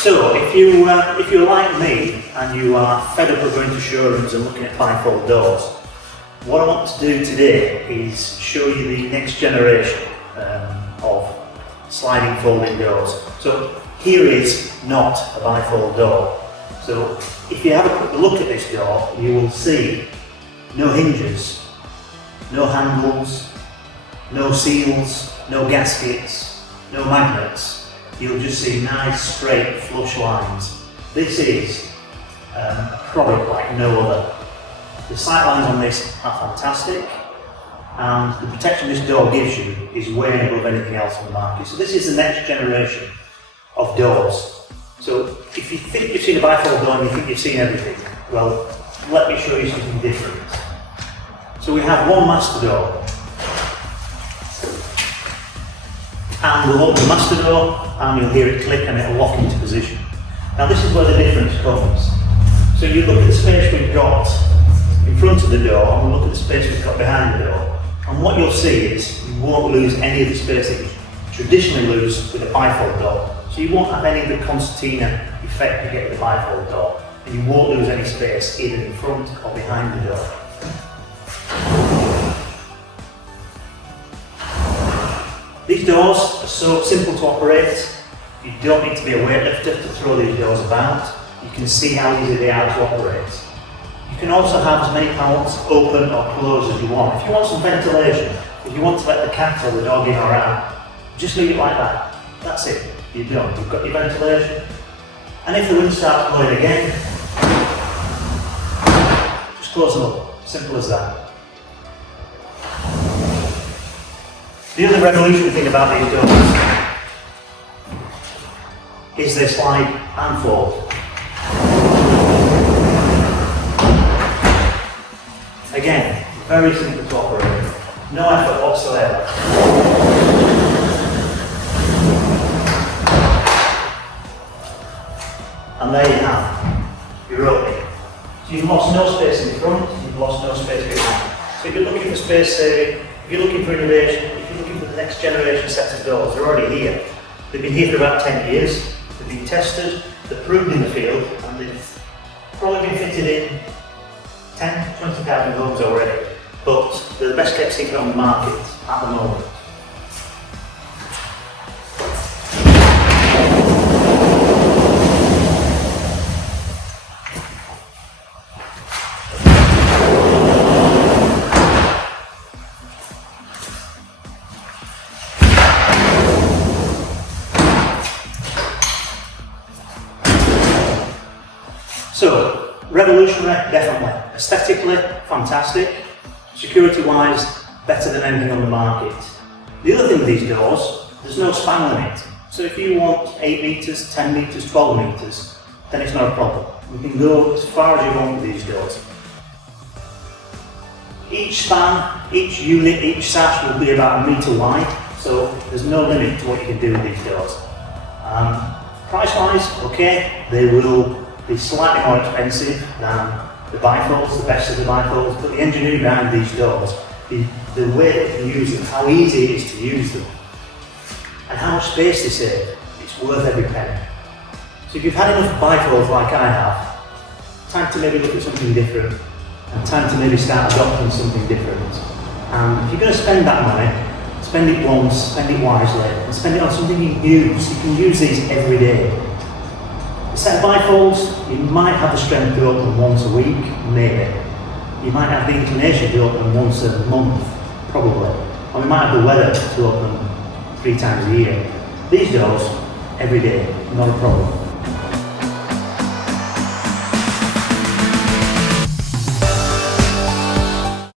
So if you're like me and you are fed up of going to showrooms and looking at bifold doors, what I want to do today is show you the next generation of sliding folding doors. So here is not a bifold door. So if you have a quick look at this door, you will see no hinges, no handles, no seals, no gaskets, no magnets. You'll just see nice straight flush lines. This is a product like no other. The sight lines on this are fantastic, and the protection this door gives you is way above anything else on the market. So this is the next generation of doors. So if you think you've seen a bifold door and you think you've seen everything, well, let me show you something different. So we have one master door, and we'll open the master door and you'll hear it click and it'll lock into position. Now this is where the difference comes. So you look at the space we've got in front of the door and we'll look at the space we've got behind the door, and what you'll see is you won't lose any of the space that you traditionally lose with a bifold door. So you won't have any of the concertina effect you get with a bifold door, and you won't lose any space either in front or behind the door. These doors are so simple to operate. You don't need to be a weightlifter to throw these doors about. You can see how easy they are to operate. You can also have as many panels open or closed as you want. If you want some ventilation, if you want to let the cat or the dog in or out, just leave it like that. That's it. You're done. You've got your ventilation. And if the wind starts blowing again, just close them up. Simple as that. The other revolutionary thing about these doors is they slide and fold. Again, very simple to operate, no effort whatsoever. And there you have your opening. So you've lost no space in front, you've lost no space behind. So if you're looking for space saving, if you're looking for innovation, if you're looking for the next generation set of doors, they're already here. They've been here for about 10 years, they've been tested, they're proven in the field, and they've probably been fitted in 10, 20,000 homes already, but they're the best kept secret on the market at the moment. So, revolutionary, definitely. Aesthetically, fantastic. Security-wise, better than anything on the market. The other thing with these doors, there's no span limit. So if you want 8 metres, 10 metres, 12 metres, then it's not a problem. You can go as far as you want with these doors. Each span, each unit, each sash will be about 1 metre wide, so there's no limit to what you can do with these doors. Price-wise, okay, they will be slightly more expensive than the bifolds, the best of the bifolds, but the engineering behind these doors, the way that you use them, how easy it is to use them, and how much space they save, it's worth every penny. So if you've had enough bifolds like I have, time to maybe look at something different, and time to maybe start adopting something different. And if you're going to spend that money, spend it once, spend it wisely, and spend it on something you can use. You can use these every day. A set of bifolds, you might have the strength to open them once a week, maybe. You might have the inclination to open them once a month, probably. Or you might have the weather to open them 3 times a year. These doors, every day, not a problem.